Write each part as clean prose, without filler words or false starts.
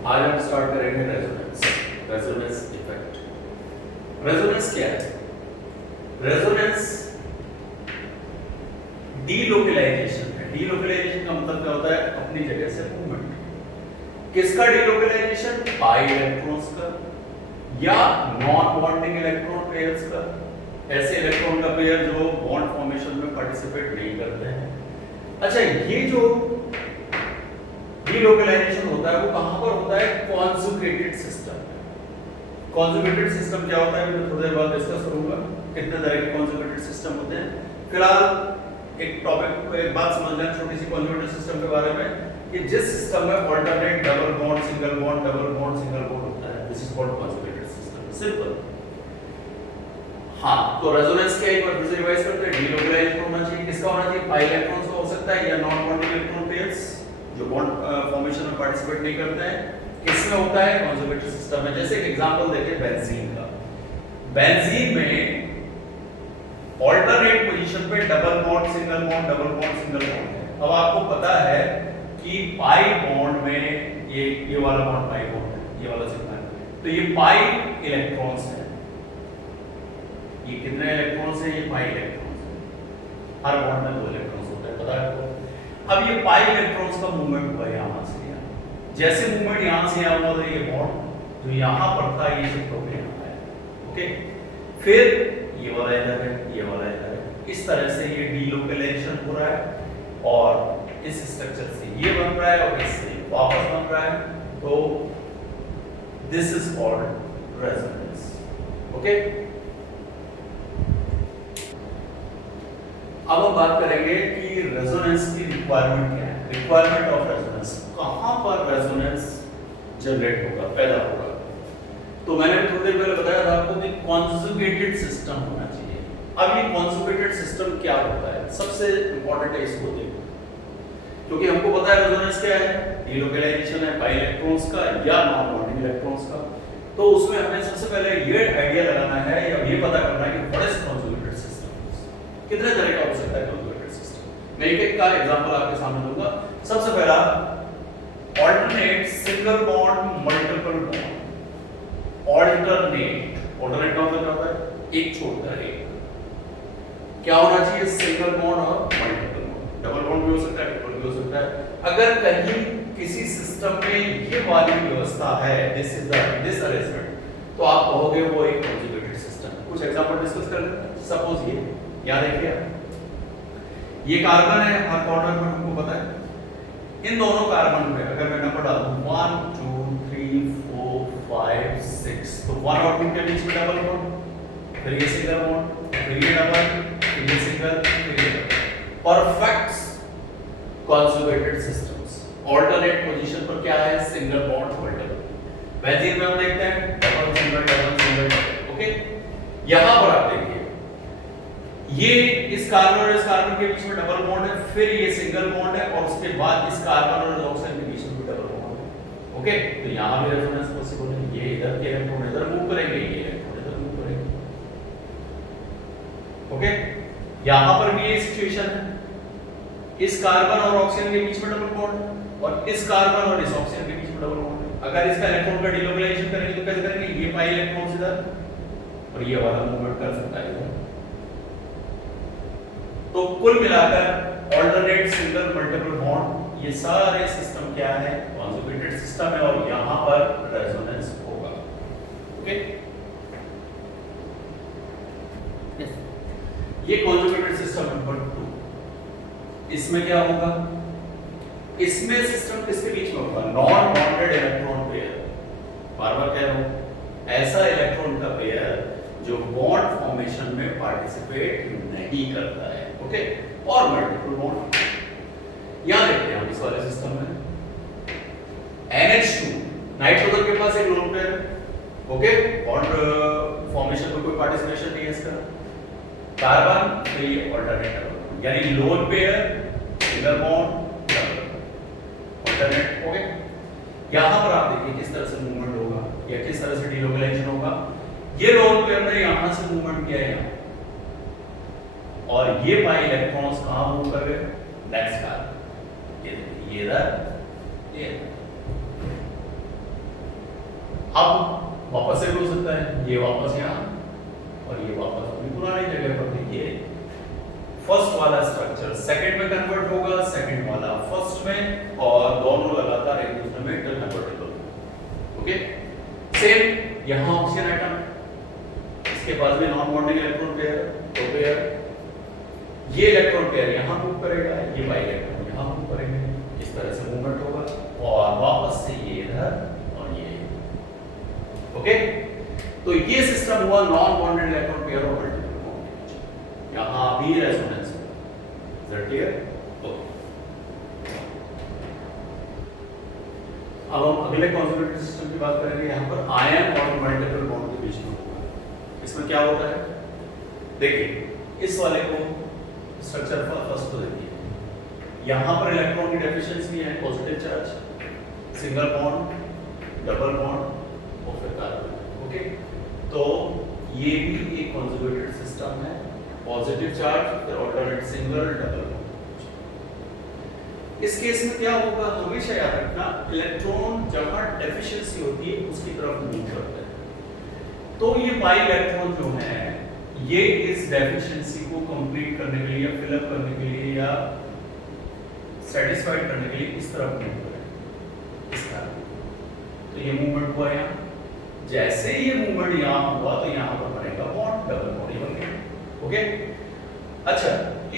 आज हम स्टार्ट करेंगे रेजोनेंस इफेक्ट। रेजोनेंस क्या है? रेजोनेंस डीलोकलाइजेशन है। डीलोकलाइजेशन का मतलब क्या होता है? अपनी जगह से मूवमेंट। किसका डीलोकलाइजेशन? पाई इलेक्ट्रॉन्स का या नॉन बॉन्डिंग इलेक्ट्रॉन पेयर्स का। ऐसे इलेक्ट्रॉन का पेयर जो बॉन्ड फॉर्मेशन में पार्टिसिपेट नहीं करते हैं। अच्छा, ये जो डीलोकलाइजेशन होता है वो कहां पर होता है? कॉन्जुगेटेड सिस्टम में। कॉन्जुगेटेड सिस्टम क्या होता है मैं थोड़ी देर बाद डिस्कस करूंगा। कितने तरह के कॉन्जुगेटेड सिस्टम होते हैं। फिलहाल एक टॉपिक को एक बात समझ लें छोटी सी कॉन्जुगेटेड सिस्टम के बारे में कि जिस सिस्टम में alternate double bond single bond double bond single bond होता है, this is called conjugated system. Simple. हाँ, तो रेजोनेंस क्या एक बार फिर से रिवाइज करते हैं। डीलोकलाइज होना चाहिए। किसका होना चाहिए? पाई इलेक्ट्रॉन्स का हो सकता है या नॉन बॉन्डिंग इलेक्ट्रॉन पेयर्स जो बॉन्ड फॉर्मेशन में पार्टिसिपेट नहीं करते हैं। किसमें होता है? कॉन्जुगेटेड सिस्टम में। जैसे एक एग्जांपल देखें बेंजीन का। बेंजीन में अल्टरनेट पोजीशन पे double bond single bond double bond single bond है। अब आपको पता है कि पाई बॉन्ड में ये वाला बॉन्ड पाई बॉन्ड है, ये वाला सिग्नल, तो ये पाई इलेक्ट्रॉन्स है। ये कितने इलेक्ट्रॉन्स है? ये पाई इलेक्ट्रॉन्स है। हर बॉन्ड में 2 इलेक्ट्रॉन्स होते हैं, पता है आपको। अब ये पाई इलेक्ट्रॉन्स का मूवमेंट हुआ यहां से यहां। जैसे मूवमेंट यहां से यहां हुआ तो ये बॉन्ड जो यहां पर था ये शिफ्ट होकर यहां आया। ओके, फिर ये वाला इधर है, ये वाला इधर है। इस तरह से ये डीलोकलाइजेशन हो रहा है और इस स्ट्रक्चर से ये बन रहा है और इससे वापस बन रहा है। तो this is called resonance. Okay, अब हम बात करेंगे कि रेजोनेंस की रिक्वायरमेंट क्या है। रिक्वायरमेंट ऑफ रेजोनेंस, कहां पर रेजोनेंस जनरेट होगा, पैदा होगा। तो मैंने थोड़ी देर पहले बताया था आपको कि कॉन्जुगेटेड सिस्टम होना चाहिए। अब ये कॉन्जुगेटेड सिस्टम क्या होता है? सबसे इंपॉर्टेंट है इसको देखो, क्योंकि हमको पता है रेजोनेंस क्या है। डीलोकलाइजेशन है पाई इलेक्ट्रॉन्स का या नॉन बॉन्डिंग इलेक्ट्रॉन्स का। तो उसमें हमें सबसे पहले ये आइडिया लगाना है या ये पता करना है कि व्हाट इज कॉन्जुगेटेड सिस्टम। कितने तरह का हो सकता है कॉन्जुगेटेड सिस्टम। मैं एक का एग्जांपल आपके सामने दूंगा। सबसे पहला alternate single bond multiple bond. Alternate का मतलब क्या होता है? एक छोड़कर एक। क्या होना चाहिए? सिंगल बॉन्ड और मल्टीपल बॉन्ड। डबल बॉन्ड भी हो सकता है, ट्रिपल भी हो सकता है। अगर कहीं किसी सिस्टम में ये वाली व्यवस्था है, दिस अरेंजमेंट, तो आप कहोगे वो एक कॉन्जुगेटेड सिस्टम है। कुछ एग्जांपल डिस्कस कर लेते हैं। सपोज ये याद रखिए, ये कार्बन है, हर कॉर्नर में हमको पता है। इन दोनों कार्बन में अगर मैं नंबर डाल दूं 1 2 3 4 5 6, तो 1 और 2 के बीच में डबल बॉन्ड, फिर ये सिंगल बॉन्ड, फिर ये डबल, फिर ये सिंगल, फिर ये double. Perfect conjugated systems. Alternate position पर क्या है? Single bond multiple. बेंजीन में हम देखते हैं double single double single double. Okay, यहां पर आप देखिए ये इस कार्बन और इस कार्बन के बीच में डबल बॉन्ड है, फिर ये सिंगल बॉन्ड है और उसके बाद इस कार्बन और ऑक्सीजन के बीच में भी डबल बॉन्ड है। ओके, तो यहां भी रेजोनेंस पॉसिबल है। ये इधर के इलेक्ट्रॉन इधर मूव करेंगे, ये इलेक्ट्रॉन इधर मूव करेंगे। ओके, यहां पर भी ये सिचुएशन है। इस कार्बन और ऑक्सीजन के बीच में डबल बॉन्ड और इस कार्बन और इस ऑक्सीजन के बीच में डबल बॉन्ड है। अगर इसका इलेक्ट्रॉन का डीलोकलाइजेशन करेंगे तो कैसे करेंगे? ये पाई इलेक्ट्रॉन इधर और ये वाला मूवमेंट कर सकता है इधर। तो कुल मिलाकर अल्टरनेट सिंगल मल्टीपल बॉन्ड ये सारे सिस्टम क्या है? कॉन्जुगेटेड सिस्टम है और यहां पर रेजोनेंस होगा। ओके, ये कॉन्जुगेटेड सिस्टम नंबर 2। इसमें क्या होगा? इसमें सिस्टम किसके बीच में होगा? Non bonded electron pair. बार बार कह रहा हूं, ऐसा इलेक्ट्रॉन का पेयर जो बॉन्ड फॉर्मेशन में पार्टिसिपेट नहीं करता है। ओके, और मल्टीपल बॉन्ड। यहां देखते हैं हम इस वाले सिस्टम में NH2 नाइट्रोजन के पास एक लोन पेयर है। ओके, बॉन्ड फॉर्मेशन में कोई पार्टिसिपेशन नहीं है इसका। कार्बन तो ये अल्टरनेट यानी lone pair single bond alternate. Okay, यहां पर आप देखिए किस तरह से मूवमेंट होगा या किस तरह से डीलोकलाइजेशन होगा। ये लोन पेयर ने यहां से मूवमेंट किया है यहां, और ये पाई इलेक्ट्रॉन्स कहां मूव कर गए? Next carbon. ये इधर, ये अब वापस से हो सकता है, ये वापस यहाँ और ये वापस अपनी पुरानी जगह पर। देखिए फर्स्ट वाला स्ट्रक्चर सेकंड में कन्वर्ट होगा, सेकंड वाला फर्स्ट में, और दोनों लगातार एक दूसरे में इंटरकन्वर्टेबल। ओके, सेम यहाँ ऑक्सीजन एटम, इसके पास भी नॉन बॉन्डिंग इलेक्ट्रॉन पेयर, दो पेयर, ये इलेक्ट्रॉन पेयर यहाँ मूव करेगा, ये बाई इलेक्ट्रॉन यहाँ मूव करेंगे, इस तरह से मूवमेंट होगा और वापस से ये इधर और ये। ओके, तो ये सिस्टम हुआ नॉन बॉन्डेड इलेक्ट्रॉन पेयर और मल्टीपल बॉन्ड। यहाँ भी रेजोनेंस है, इज दैट क्लियर? ओके, अब हम अगले कॉन्जुगेटेड सिस्टम की बात करेंगे। यहाँ पर आयन और मल्टीपल बॉन्ड के बीच में होगा। इसमें क्या होता है, देखिए इस वाले को स्ट्रक्चर फर्स्ट तो देखिए, यहाँ पर इलेक्ट्रॉन की डेफिशिएंसी है, positive charge, single bond, double bond और फिर कार्बन। ओके, तो ये भी एक कॉन्जुगेटेड सिस्टम है, पॉजिटिव चार्ज फिर ऑल्टरनेट सिंगल डबल बॉन्ड। इस केस में क्या होगा, हमेशा याद रखना, इलेक्ट्रॉन जहां डेफिशिएंसी होती है उसकी तरफ मूव करते हैं। तो ये बाई इलेक्ट्रॉन जो है ये इस डेफिशिएंसी को कंप्लीट करने के लिए या फिलअप करने के लिए या सेटिस्फाइड करने के लिए इस तरफ मूव करें, इस तरह। तो ये मूवमेंट हुआ यहाँ, जैसे ये मूवमेंट यहाँ हुआ तो यहाँ पर बनेगा बॉन्ड, डबल बॉन्ड बन गया। ओके, अच्छा,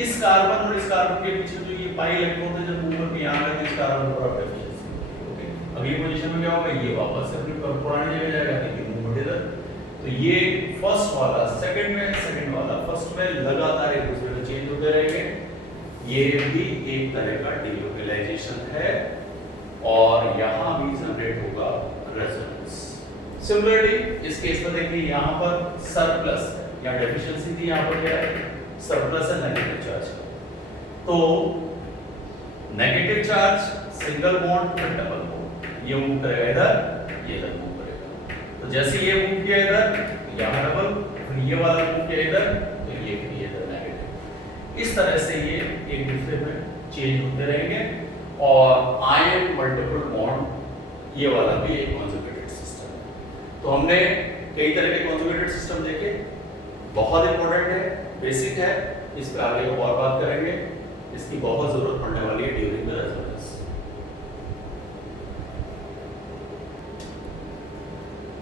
इस कार्बन और इस कार्बन के पीछे जो ये पाई इलेक्ट्रॉन है जब मूव करके यहाँ गए तो इस कार्बन पर डेफिशिएंसी। ओके, अगली पोजीशन में क्या होगा, ये वापस से अपनी पुरानी जगह जाएगा, देखिए मूवमेंट इधर। तो ये फर्स्ट वाला सेकंड में, सेकंड वाला फर्स्ट में, लगातार एक दूसरे में चेंज होते रहेंगे। ये भी एक तरह का डिलोकलाइजेशन है और यहाँ भी जनरेट होगा रेजोनेंस। सिमिलरली इस केस में देखिए यहाँ पर सरप्लस है, यहाँ डेफिशिएंसी थी, यहाँ पर क्या है, सरप्लस है नेगेटिव चार्ज। तो नेगेटिव चार्ज सिंगल बॉन्ड फिर डबल बॉन्ड, ये मूव करेगा इधर, ये इधर मूव करेगा। तो जैसे ये मूव किया इधर, यहाँ डबल, फिर ये वाला मूव किया इधर, तो ये भी इधर नेगेटिव। इस तरह से ये एक दूसरे में चेंज होते रहेंगे और आयन मल्टीपल बॉन्ड ये वाला भी एक कॉन्जुगेटेड सिस्टम है। तो हमने कई तरह के कॉन्जुगेटेड सिस्टम देखे, बहुत इंपॉर्टेंट है, बेसिक है, इस पे आगे और बात करेंगे, इसकी बहुत जरूरत पड़ने वाली है ड्यूरिंग द रेजोनेंस।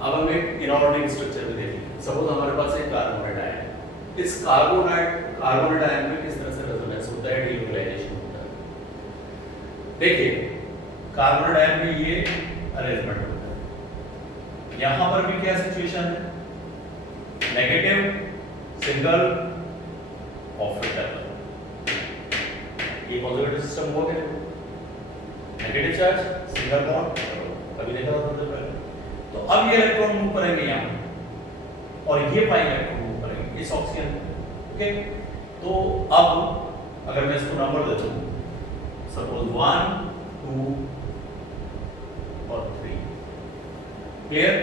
अब हम एक इनऑर्गेनिक स्ट्रक्चर भी देखेंगे। सपोज हमारे पास एक कार्बोनेट आयन है, इस कार्बोनेट आयन में किस तरह से रेजोनेंस होता है, डिलोकलाइजेशन होता है। देखिए कार्बोनेट आयन में ये अरेंजमेंट होता है, यहां पर भी क्या सिचुएशन है, नेगेटिव सिंगल और फिर डबल। ये कॉन्जुगेटेड सिस्टम हुआ क्या, नेगेटिव चार्ज सिंगल बॉन्ड, कभी देखा था थोड़ा पहले। तो अब ये इलेक्ट्रॉन मूव करेंगे यहाँ और ये पाई इलेक्ट्रॉन मूव करेंगे इस ऑक्सीजन में। ओके, तो अब अगर मैं इसको नंबर दे दूं, सपोज 1 2 और 3, क्लियर।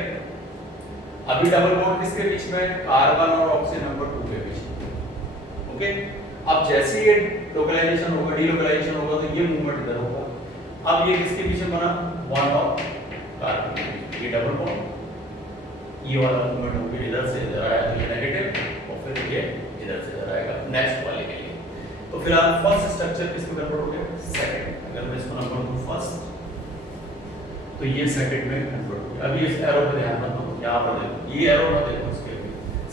अभी डबल बॉन्ड किसके बीच में, कार्बन और ऑक्सीजन नंबर 2 के बीच में। ओके, अब जैसे ये लोकलाइजेशन होगा, डीलोकलाइजेशन होगा तो ये मूवमेंट इधर होगा। अब ये किसके पीछे बना, 1 और कार्बन, ये डबल बॉन्ड, ये वाला मूवमेंट हो गया, इधर से इधर आया तो ये नेगेटिव और फिर ये इधर से इधर आएगा नेक्स्ट वाले के लिए। तो फिलहाल फर्स्ट स्ट्रक्चर किस में कन्वर्ट हो गया, सेकंड। अगर मैं इसको नंबर दूं फर्स्ट तो ये सेकंड में कन्वर्ट हो गया। अभी इस एरो पे ध्यान मत दो, यहां पर देखो, ये एरो ना देखो, इसके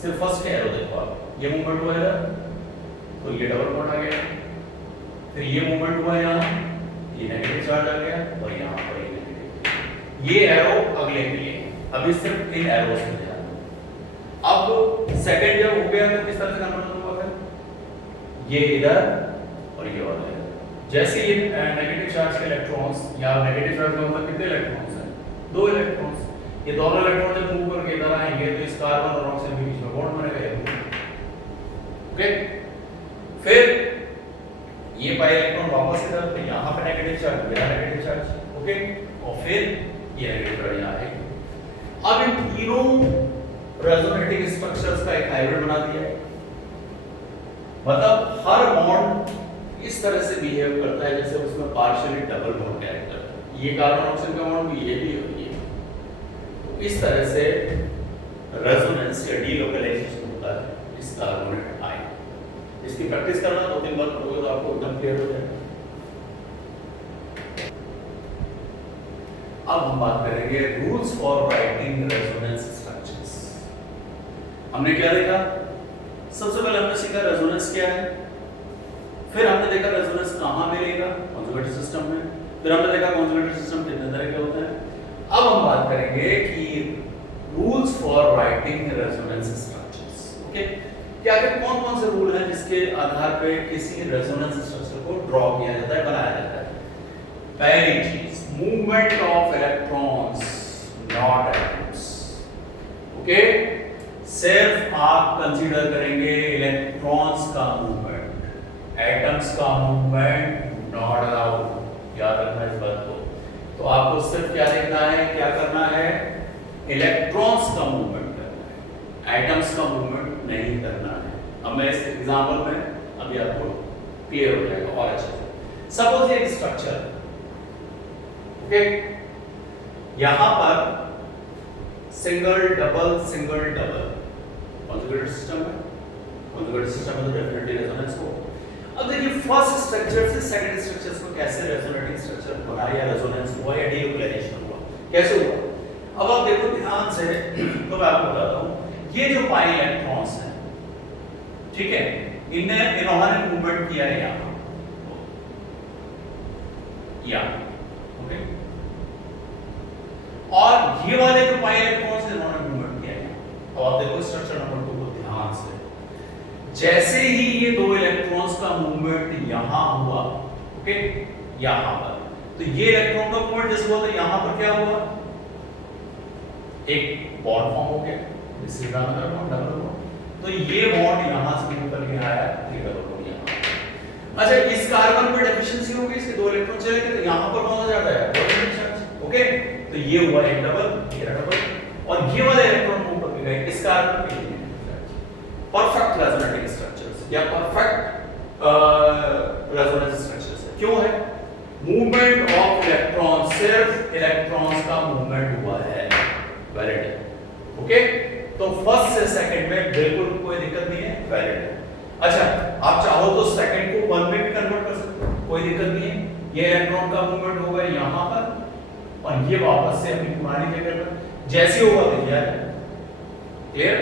सिर्फ फर्स्ट के एरो देखो आप, ये मूवमेंट हुआ इधर तो ये डबल बॉन्ड आ गया, फिर ये मूवमेंट हुआ यहाँ, ये नेगेटिव चार्ज आ गया और यहाँ पर ये नेगेटिव। ये एरो अगले के लिए, अभी सिर्फ इन एरोस में ध्यान दो। अब सेकंड जब हो गया तो किस तरह से कन्वर्ट हुआ है, ये इधर और ये वाला इधर। जैसे ये नेगेटिव चार्ज के इलेक्ट्रॉन्स, या नेगेटिव चार्ज का मतलब कितने इलेक्ट्रॉन्स हैं, 2 इलेक्ट्रॉन्स। ये दोनों इलेक्ट्रॉन जब मूव करके इधर आएंगे तो इस कार्बन और ऑक्सीजन के बीच में बॉन्ड बनेगा। ओके, फिर ये पाई इलेक्ट्रॉन वापस इधर, तो यहाँ पे नेगेटिव चार्ज, यहाँ नेगेटिव चार्ज। ओके, और फिर ये नेगेटिव चार्ज यहाँ आएगा। अब इन तीनों रेजोनेटिंग स्ट्रक्चर्स का एक हाइब्रिड बना दिया है, मतलब हर बॉन्ड इस तरह से बिहेव करता है जैसे उसमें पार्शियली डबल बॉन्ड कैरेक्टर। ये कार्बन ऑक्सीजन का बॉन्ड भी, ये भी और ये। तो इस तरह से रेजोनेंस या डीलोकलाइजेशन होता है इस कार्बोनेट आयन। इसकी प्रैक्टिस करना 2-3 बार करोगे तो आपको एकदम क्लियर हो जाएगा। अब हम बात करेंगे rules for writing resonance structures. हमने क्या देखा? सबसे पहले हमने सीखा रेजोनेंस क्या है, फिर हमने देखा रेजोनेंस कहां मिलेगा, कॉन्जुगेटेड सिस्टम में, फिर हमने देखा कॉन्जुगेटेड सिस्टम कितने तरह के होते हैं। अब हम बात करेंगे कि rules for writing resonance structures. Okay, क्या क्या कौन कौन से रूल हैं जिसके आधार पे किसी रेजोनेंस स्ट्रक्चर को ड्रॉ किया जाता है, बनाया जाता है। पहली चीज, movement of electrons not atoms. Okay, सिर्फ आप कंसीडर करेंगे इलेक्ट्रॉन्स का मूवमेंट, एटम्स का मूवमेंट नॉट अलाउड। याद रखना इस बात को। तो आपको सिर्फ क्या देखना है, क्या करना है, इलेक्ट्रॉन्स का मूवमेंट करना है, एटम्स का मूवमेंट नहीं करना है। अब मैं इस एग्जांपल में अभी आपको क्लियर हो जाएगा और अच्छे से। सपोज ये स्ट्रक्चर, ओके, यहां पर सिंगल डबल कॉन्जुगेटेड सिस्टम है, कॉन्जुगेटेड सिस्टम में तो डेफिनेटली रेजोनेंस हो। अब देखिए फर्स्ट स्ट्रक्चर से सेकंड स्ट्रक्चर्स को कैसे रेजोनेटिंग स्ट्रक्चर बना या रेजोनेंस हुआ या डीलोकलाइजेशन हुआ, कैसे हुआ। अब आप देखो ध्यान से, तो मैं आपको बताता हूं, ये जो पाई इलेक्ट्रॉन्स हैं, ठीक है, इन्होंने मूवमेंट किया है यहां, ओके, और ये वाले जो पाई इलेक्ट्रॉन्स इन्होंने मूवमेंट किया है। अब आप देखो स्ट्रक्चर नंबर 2 को ध्यान से, जैसे ही ये दो इलेक्ट्रॉन्स का मूवमेंट यहां हुआ, ओके, यहां पर, तो ये इलेक्ट्रॉन का मूवमेंट जैसे हुआ तो यहां पर क्या हुआ, एक बॉन्ड फॉर्म हो गया, this is another bond, double bond. तो ये बॉन्ड यहां से निकल के आया, ये डबल बॉन्ड यहां। अच्छा, इस कार्बन पर डेफिशिएंसी हो गई, इसके दो इलेक्ट्रॉन चले गए, यहां पर कौन सा ज्यादा है, पॉजिटिव चार्ज, ओके। तो ये हुआ एक डबल, ये डबल, और ये वाले इलेक्ट्रॉन मूव करके गए इस कार्बन पे। परफेक्ट रेजोनेटिंग स्ट्रक्चर्स या परफेक्ट रेजोनेंस स्ट्रक्चर्स है। क्यों है? मूवमेंट ऑफ इलेक्ट्रॉन, सिर्फ इलेक्ट्रॉन्स का मूवमेंट हुआ है, वैलिड है, ओके। तो फर्स्ट से सेकंड में बिल्कुल कोई दिक्कत नहीं है, वैलिड है। अच्छा, आप चाहो तो सेकंड को 1 में भी कन्वर्ट कर सकते हो, कोई दिक्कत नहीं है। ये इलेक्ट्रॉन का मूवमेंट होगा यहां पर और ये वापस से अपनी पुरानी जगह पर, जैसे होगा भैया, क्लियर।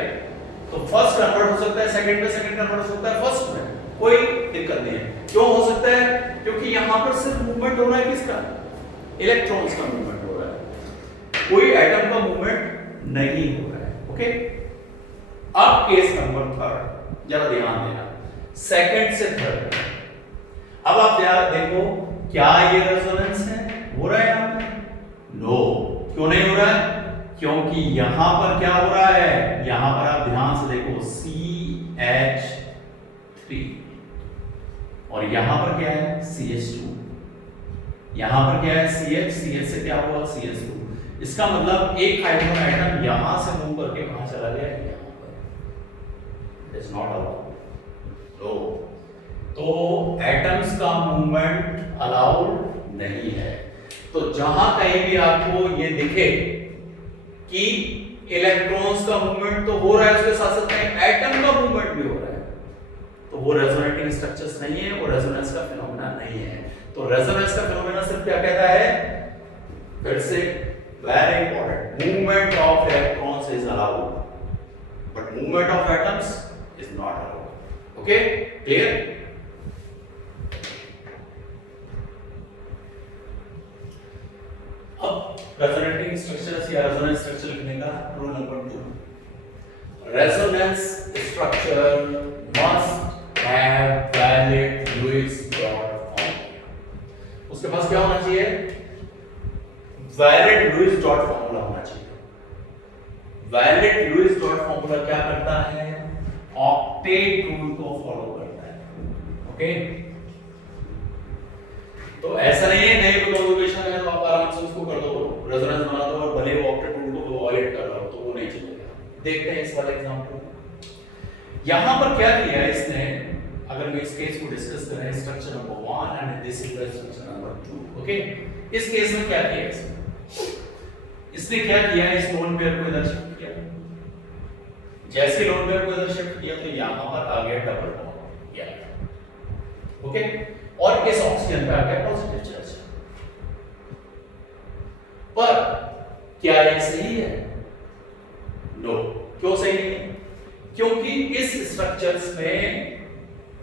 तो फर्स्ट कन्वर्ट हो सकता है सेकंड में, सेकंड कन्वर्ट हो सकता है फर्स्ट में, कोई दिक्कत नहीं है। क्यों हो सकता है? क्योंकि यहां पर सिर्फ मूवमेंट हो रहा है किसका, इलेक्ट्रॉन्स का मूवमेंट हो रहा है, कोई एटम का मूवमेंट नहीं हो रहा है, ओके। अब केस नंबर 3, जरा ध्यान देना, सेकंड से थर्ड। अब आप यार देखो, क्या ये रेजोनेंस है, हो रहा है यहां पर? नो, क्यों नहीं हो रहा है? क्योंकि यहां पर क्या हो रहा है, यहां पर आप ध्यान से देखो CH3 और यहां पर क्या है CH2, यहां पर क्या है CH से क्या हुआ CH2। इसका मतलब एक हाइड्रोजन एटम यहां से मूव करके कहां चला गया, यहां पर। It's not allowed, no. तो एटम्स का मूवमेंट अलाउड नहीं है। तो जहां कहीं भी आपको ये दिखे कि इलेक्ट्रॉन्स का मूवमेंट तो हो रहा है, उसके साथ साथ एटम का मूवमेंट भी हो रहा है, तो वो रेजोनेटिंग स्ट्रक्चर्स नहीं है, वो रेजोनेंस का फिनोमेना नहीं है। तो रेजोनेंस का फिनोमेना सिर्फ क्या कहता है, फिर से very important, movement of electrons is allowed but movement of atoms is not allowed, okay, clear. अब रेजोनेटिंग स्ट्रक्चर्स या रेजोनेंस स्ट्रक्चर लिखने का rule number 2, resonance structure must have valid Lewis dot formula. उसके पास क्या होना चाहिए, वैलिड लुईस डॉट फॉर्मूला होना चाहिए। वैलिड लुईस डॉट फॉर्मूला क्या करता है, ऑक्टेट रूल को फॉलो करता है, ओके। तो ऐसा नहीं है नए कॉन्जुगेशन है तो आप आराम से उसको कर दो, रेजोनेंस बना दो और भले वो ऑक्टेट रूल को वायलेट कर रहा हो तो वो नहीं चलेगा। देखते हैं इस वाले एग्जांपल। यहां पर क्या किया है इसने, अगर मैं इस केस को डिस्कस करें, structure number 1 and this is the structure number 2, okay. इस केस में क्या किया इसने, इसने क्या किया, इस लोन पेयर को इधर शिफ्ट किया, जैसे लोन पेयर को इधर शिफ्ट किया तो यहां पर आ गया डबल बॉन्ड या, ओके, और इस ऑक्सीजन पे आ गया पॉजिटिव चार्ज। पर क्या ये सही है? नो। क्यों सही नहीं है? क्योंकि इस स्ट्रक्चर्स में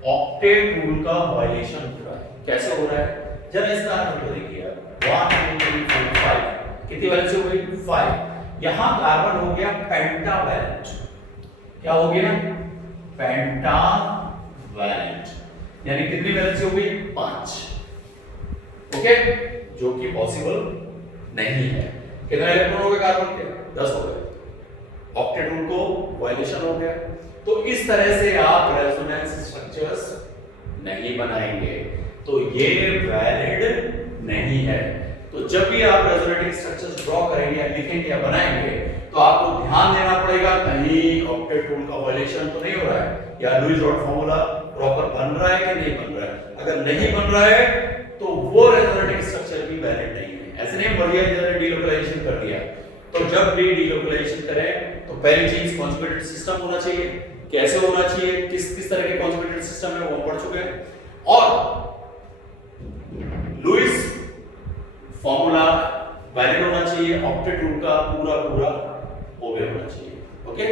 ऑक्टेट रूल का वायलेशन हो रहा है। कैसे हो रहा है? जरा इसका आंसर देखिए, 1 2 3 4 5 कितनी वैलेंस हो गई? 5। यहां कार्बन हो गया पेंटावैलेंट। क्या हो गया? पेंटावैलेंट, यानी कितनी वैलेंस हो गई? 5। ओके, जो कि पॉसिबल नहीं है। कितने इलेक्ट्रॉन हो गए कार्बन के? 10 हो गए। ऑक्टेट रूल को वायलेशन हो गया। तो इस तरह से आप रेजोनेंस स्ट्रक्चर्स नहीं बनाएंगे, तो ये वैलिड नहीं है। तो जब भी आप रेजोनेटिंग स्ट्रक्चर्स ड्रॉ करेंगे या लिखेंगे या बनाएंगे, तो आपको ध्यान देना पड़ेगा कहीं ऑक्टेट रूल का वायलेशन तो नहीं हो रहा है, या लुईस डॉट फार्मूला प्रॉपर बन रहा है कि नहीं बन रहा है। अगर नहीं बन रहा है तो वो रेजोनेटिंग स्ट्रक्चर भी वैलिड नहीं है। ऐसे नहीं बढ़िया इधर डीलोकलाइजेशन कर दिया। तो जब भी डीलोकलाइजेशन करें तो पहली चीज कॉन्जुगेटेड सिस्टम होना चाहिए। कैसे होना चाहिए, किस तरह के कॉन्जुगेटेड सिस्टम है वो पढ़ चुके हैं, और लुईस फॉर्मूला वैलिड होना चाहिए, ऑक्टेट रूल का पूरा ओबे होना चाहिए। ओके,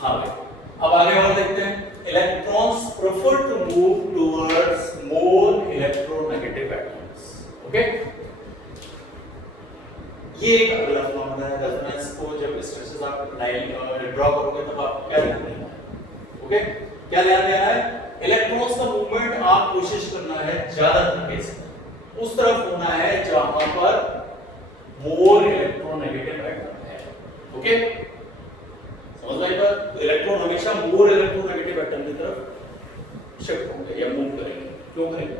हाँ भाई, अब आगे और देखते हैं। Electrons prefer to move towards more electronegative atoms. Okay, ये एक अगला फॉर्मूला है रेजोनेंस को जब स्ट्रक्चर्स आप ड्रॉ करोगे तब आप क्या ध्यान देना है? ओके, क्या ध्यान देना है? इलेक्ट्रॉन्स का मूवमेंट आप कोशिश करना है ज्यादातर केस में उस तरफ होना है जहां पर मोर इलेक्ट्रोनेगेटिव एटम है। ओके, समझ रहे हैं? तो इलेक्ट्रॉन हमेशा मोर इलेक्ट्रोनेगेटिव एटम की तरफ शिफ्ट होंगे या मूव करेंगे। क्यों करेंगे?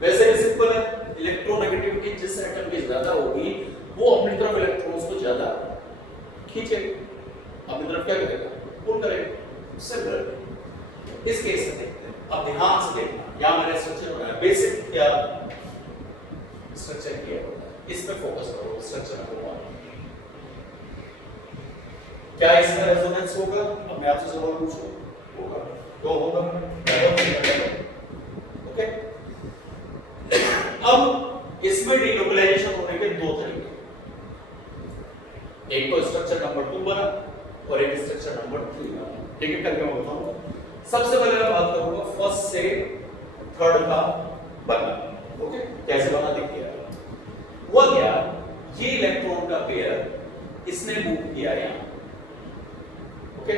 वैसे भी सिंपल है, इलेक्ट्रोनेगेटिविटी जिस एटम की ज्यादा होगी वो अपनी तरफ इलेक्ट्रॉन्स को ज्यादा खींचेगा, अपनी तरफ क्या करेगा? पुल करेगा। सिंपल। इस केस में देखते हैं, अब ध्यान से देखना, यहां मैंने स्ट्रक्चर बनाया, बेसिक क्या स्ट्रक्चर किया होता है, इस पे फोकस करो। स्ट्रक्चर नंबर 1, क्या इसका रेजोनेंस होगा? अब मैं आपसे सवाल पूछूं, होगा? तो होगा। ओके, अब इसमें डीलोकलाइजेशन होने के दो तरीके, एक तो स्ट्रक्चर नंबर 2 बना और एक स्ट्रक्चर नंबर 3 बना। ठीक है, करके मैं बताऊंगा। सबसे पहले मैं बात करूंगा फर्स्ट से थर्ड का बनना। ओके, कैसे बना देखिए। हुआ क्या, ये इलेक्ट्रॉन का पेयर इसने मूव किया यहां। ओके,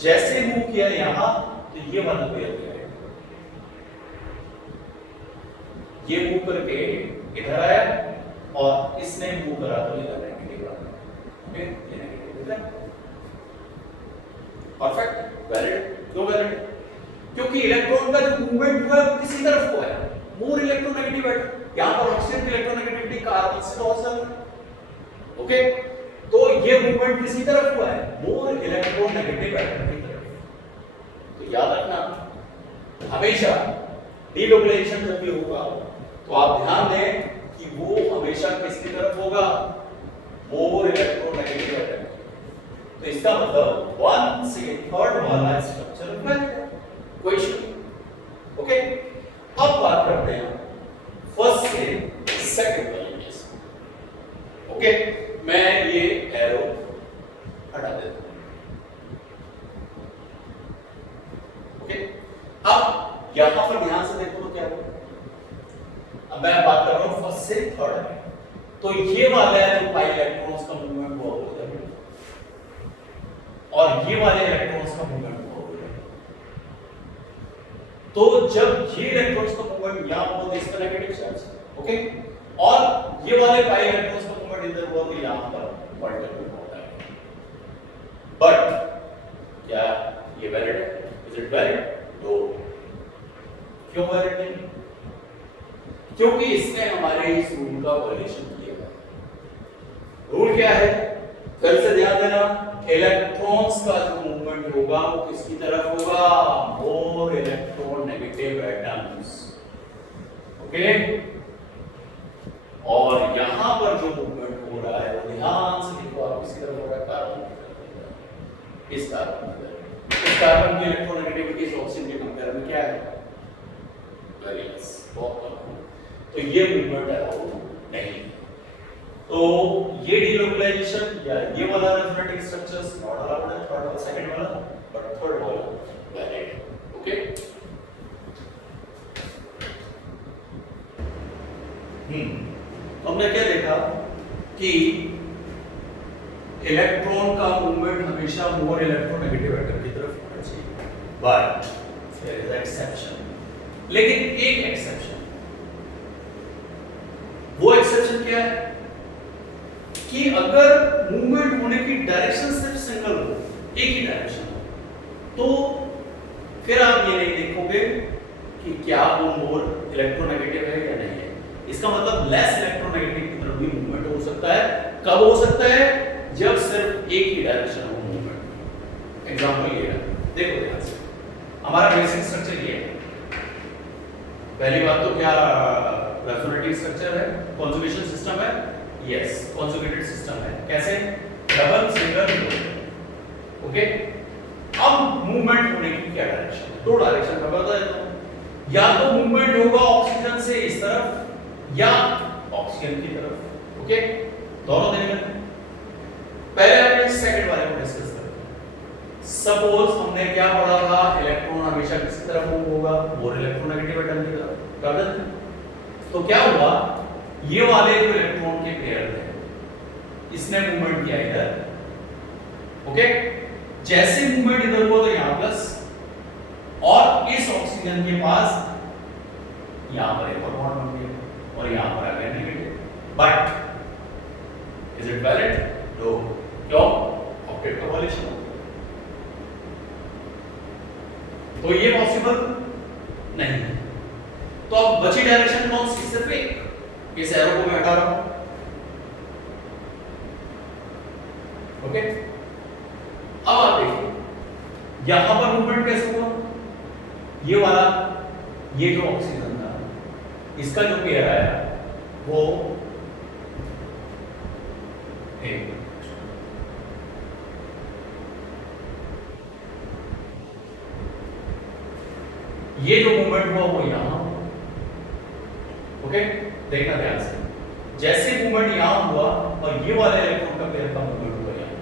जैसे मूव किया यहां तो ये वाला पेयर गया, ये मूव करके इधर आया और इसने मूव करा तो इधर नेगेटिव आ गया। ओके, ये नेगेटिव है। Perfect, valid. क्यों वैलिड? क्योंकि इलेक्ट्रॉन का जो मूवमेंट हुआ है किसी तरफ हुआ है, मोर इलेक्ट्रोनेगेटिव एटम। यहां पर ऑक्सीजन की इलेक्ट्रोनेगेटिविटी कार्बन से बहुत ज्यादा है। ओके, तो ये मूवमेंट किसी तरफ हुआ है? मोर इलेक्ट्रोनेगेटिव एटम की तरफ। तो याद रखना हमेशा डीलोकलाइजेशन जब भी होगा तो आप ध्यान दें कि वो हमेशा किसकी तरफ होगा? More electronegative atom. तो इसका मतलब 1 से 3rd वाला स्ट्रक्चर वैलिड, कोई इशू नहीं। ओके, अब बात करते हैं फर्स्ट से सेकंड वाले केस। ओके, मैं ये एरो हटा देता हूं। ओके, अब यहां पर ध्यान से देखो तो क्या होगा। अब मैं बात कर रहा हूं फर्स्ट से थर्ड में, तो ये वाला है जो पाई इलेक्ट्रॉन्स का मूवमेंट हुआ होगा और ये वाले इलेक्ट्रॉन्स का मूवमेंट हुआ होगा। तो जब ये इलेक्ट्रॉन्स का मूवमेंट यहां हुआ तो इसका नेगेटिव चार्ज, ओके, और ये वाले पाई इलेक्ट्रॉन्स का मूवमेंट इधर हुआ तो यहां पर पॉजिटिव होता है। बट क्या ये वैलिड है? Is it valid? तो क्यों वैलिड नहीं? क्योंकि इसने हमारे इस रूल का वायलेशन किया है। रूल क्या है? फिर से ध्यान देना, इलेक्ट्रॉन्स का जो मूवमेंट होगा वो किसकी तरफ होगा? मोर इलेक्ट्रोनेगेटिव एटम्स। ओके। और यहां पर जो मूवमेंट हो रहा है वो ध्यान से देखो, आप किसी तरफ हो रहा है, कार्बन इस कार्बन की इलेक्ट्रोनेगेटिविटी इस ऑक्सीजन के कंपेयर में क्या है, वेरी लेस, बहुत कम। तो ये मूवमेंट है वो नहीं। तो ये डिलोकलाइजेशन या ये वाला रेजोनेटिंग स्ट्रक्चर्स नॉट अलाउड है, थर्ड वाला, सेकंड वाला, बट थर्ड वाला वैलिड। ओके। तो हमने क्या देखा कि इलेक्ट्रॉन का मूवमेंट हमेशा मोर इलेक्ट्रोनेगेटिव एटम की तरफ होना चाहिए, बट देयर इज एक्सेप्शन। लेकिन एक एक्सेप्शन, वो एक्सेप्शन क्या है कि अगर मूवमेंट होने की डायरेक्शन सिर्फ सिंगल हो, एक ही डायरेक्शन हो, तो फिर आप ये नहीं देखोगे कि क्या वो मोर इलेक्ट्रोनेगेटिव है या नहीं है। इसका मतलब लेस इलेक्ट्रोनेगेटिव की तरफ भी मूवमेंट हो सकता है। कब हो सकता है, जब सिर्फ एक ही डायरेक्शन हो मूवमेंट। एग्जांपल ये है, देखो ध्यान से, हमारा बेसिक स्ट्रक्चर ये है। पहली बात तो क्या रेजोनेटिंग स्ट्रक्चर है, कॉन्जुगेशन सिस्टम है, यस कॉन्जुगेटेड सिस्टम है। कैसे, डबल सिंगल डबल। ओके। अब मूवमेंट होने की क्या डायरेक्शन, दो डायरेक्शन का बता देता हूं। या तो मूवमेंट होगा ऑक्सीजन से इस तरफ या ऑक्सीजन की तरफ। ओके, दोनों देख लेते हैं। पहले આપણે सेकंड वाले को डिस्कस करते हैं। सपोज हमने क्या पढ़ा था, इलेक्ट्रॉन हमेशा किसकी तरफ मूव होगा, मोर इलेक्ट्रोनेगेटिव एटम की तरफ, कर देते हैं। तो क्या हुआ, ये वाले जो इलेक्ट्रॉन के पेयर थे, इसने मूवमेंट किया इधर। ओके, जैसे मूवमेंट इधर हुआ तो यहां प्लस, और इस ऑक्सीजन के पास यहां पर एक और बॉन्ड बन गया और यहां पर आ गया negative. But is it valid? No. क्यों? ऑक्टेट का वायलेशन हो गया। तो ये पॉसिबल नहीं है। तो अब बची डायरेक्शन कौन सी, सिर्फ एक। इस एरो को मैं हटा रहा हूं। ओके, अब आप देखिए यहां पर मूवमेंट कैसे हुआ, ये वाला, ये जो ऑक्सीजन था, इसका जो पेयर आया वो एक, ये जो मूवमेंट हुआ वो यहां। ओके, देखना ध्यान से, जैसे मूवमेंट यहां हुआ और ये वाले इलेक्ट्रॉन का पेयर का मूवमेंट हुआ यहां,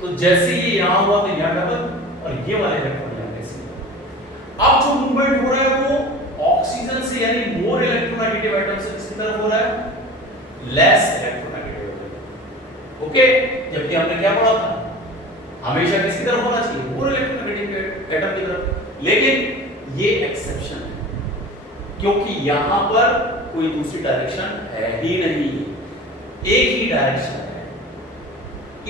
तो जैसे ये यहां हुआ तो यहां डबल और ये वाले इलेक्ट्रॉन यहां ऐसे। अब जो मूवमेंट हो रहा है वो ऑक्सीजन से यानी मोर इलेक्ट्रोनेगेटिव एटम से किसकी तरफ हो रहा है, लेस इलेक्ट्रोनेगेटिव एटम। ओके, जबकि हमने क्या पढ़ा था, हमेशा किसकी तरफ होना चाहिए, मोर इलेक्ट्रोनेगेटिव एटम की तरफ। लेकिन ये एक्सेप्शन है, क्योंकि यहां पर कोई दूसरी डायरेक्शन है ही नहीं, एक ही डायरेक्शन है।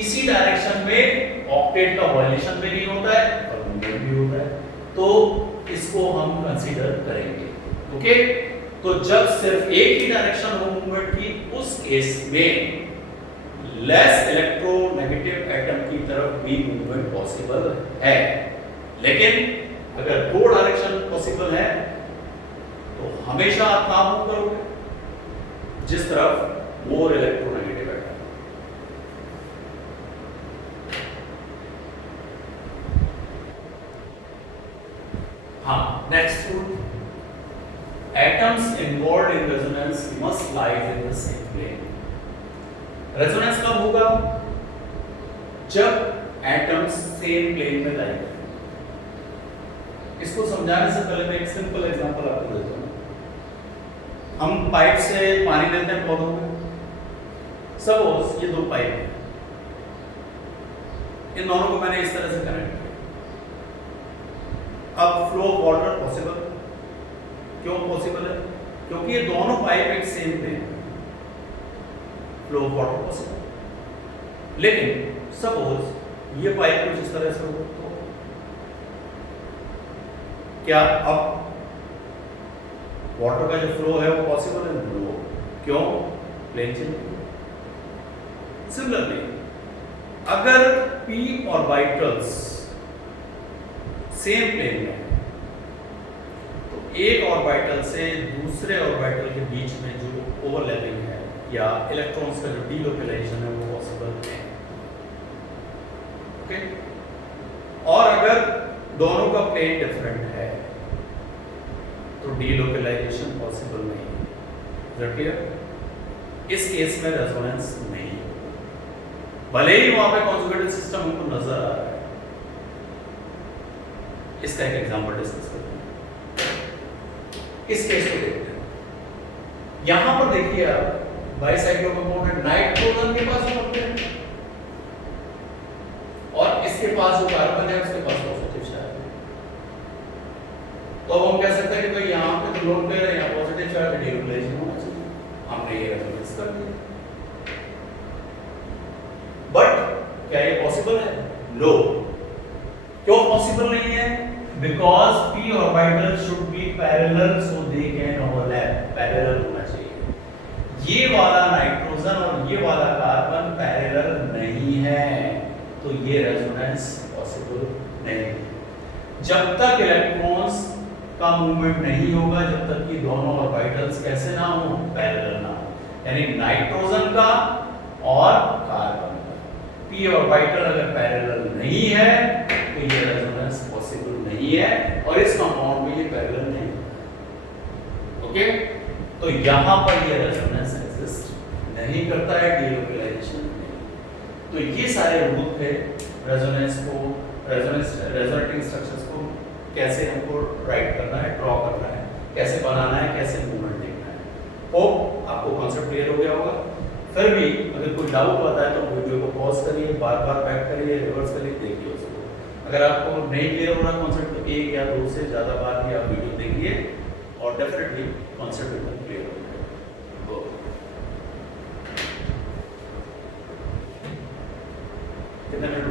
इसी डायरेक्शन में ऑक्टेट का वायलेशन भी नहीं होता है और मूवमेंट भी होता है, तो इसको हम कंसीडर करेंगे। ओके, तो जब सिर्फ एक ही डायरेक्शन हो मूवमेंट की, उस केस में लेस इलेक्ट्रोनेगेटिव एटम की तरफ भी मूवमेंट पॉसिबल है। लेकिन अगर दो डायरेक्शन पॉसिबल है तो हमेशा आप काम मूव करोगे जिस तरफ मोर इलेक्ट्रोनेगेटिव एटम। हाँ, next rule, atoms involved in resonance must lie in the same plane. Resonance कब होगा, जब एटम्स सेम प्लेन में लाई करें। इसको समझाने से पहले मैं एक सिंपल एग्जांपल आपको देता हूं। हम पाइप से पानी लेते हैं पौधों में। सपोज ये दो पाइप हैं, इन दोनों को मैंने इस तरह से कनेक्ट किया। अब फ्लो ऑफ वाटर पॉसिबल, क्यों पॉसिबल है, क्योंकि ये दोनों पाइप एक सेम प्लेन है, फ्लो ऑफ वाटर पॉसिबल। लेकिन सपोज ये पाइप कुछ इस तरह से हो, तो क्या अब वाटर का जो फ्लो है वो पॉसिबल है? नो। क्यों? Plane change. सिमिलरली अगर P और ऑर्बिटल्स सेम प्लेन में, तो एक ऑर्बिटल से दूसरे ऑर्बिटल के बीच में जो ओवरलैपिंग है या इलेक्ट्रॉन्स का जो डीलोकलाइजेशन है वो पॉसिबल है। ओके, और अगर दोनों का प्लेन डिफरेंट है तो डीलोकलाइजेशन पॉसिबल नहीं है। Is that clear? इस केस में रेजोनेंस नहीं होगा, भले ही वहां पे कॉन्जुगेटेड सिस्टम हमको नजर आ रहा है। इसका एक एग्जांपल डिस्कस करते हैं। इस केस को देखते हैं। यहां पर देखिए आप, बाइसाइक्लो कंपाउंड है, नाइट्रोजन के पास प्रोटॉन है और इसके पास जो कार्बन है उसके पास पॉजिटिव चार्ज है। तो हम कह सकते हैं कि भाई यहां पे तो लोन पेयर है, यहां पॉजिटिव चार्ज है, डीलोकलाइजेशन होना चाहिए। हमने ये रेफरेंस कर दिया। बट क्या ये पॉसिबल है? नो। क्यों पॉसिबल नहीं है? Because p orbital should be parallel so they can overlap. Parallel होना चाहिए। ये वाला नाइट्रोजन और ये वाला कार्बन पैरेलल नहीं है, तो ये रेजोनेंस पॉसिबल नहीं है। जब तक इलेक्ट्रॉन्स का मूवमेंट नहीं होगा, जब तक कि दोनों ऑर्बिटल्स कैसे ना हो, पैरेलल ना हो, यानी नाइट्रोजन का और कार्बन का p ऑर्बिटल अगर पैरेलल नहीं है तो ये रेजोनेंस पॉसिबल नहीं है और इस कंपाउंड में ये पैरेलल नहीं है। ओके, तो यहां पर ये रेजोनेंस एग्जिस्ट नहीं करता है, डीलोकलाइजेशन नहीं। तो ये सारे रूल थे रेजोनेंस को, रेजोनेटिंग स्ट्रक्चर्स को कैसे हमको राइट करना है, ड्रॉ करना है, कैसे बनाना है, कैसे मूवमेंट देखना है। होप आपको कॉन्सेप्ट क्लियर हो गया होगा। फिर भी अगर कोई डाउट होता है तो वीडियो को पॉज करिए, बार-बार बैक करिए, रिवर्स करिए, देखिए उसको। अगर आपको नहीं क्लियर हो रहा कॉन्सेप्ट तो एक या दो से ज़्यादा बार भी आप वीडियो देखिए और डेफिनेटली कॉन्सेप्ट एकदम क्लियर हो जाएगा। कितने मिनट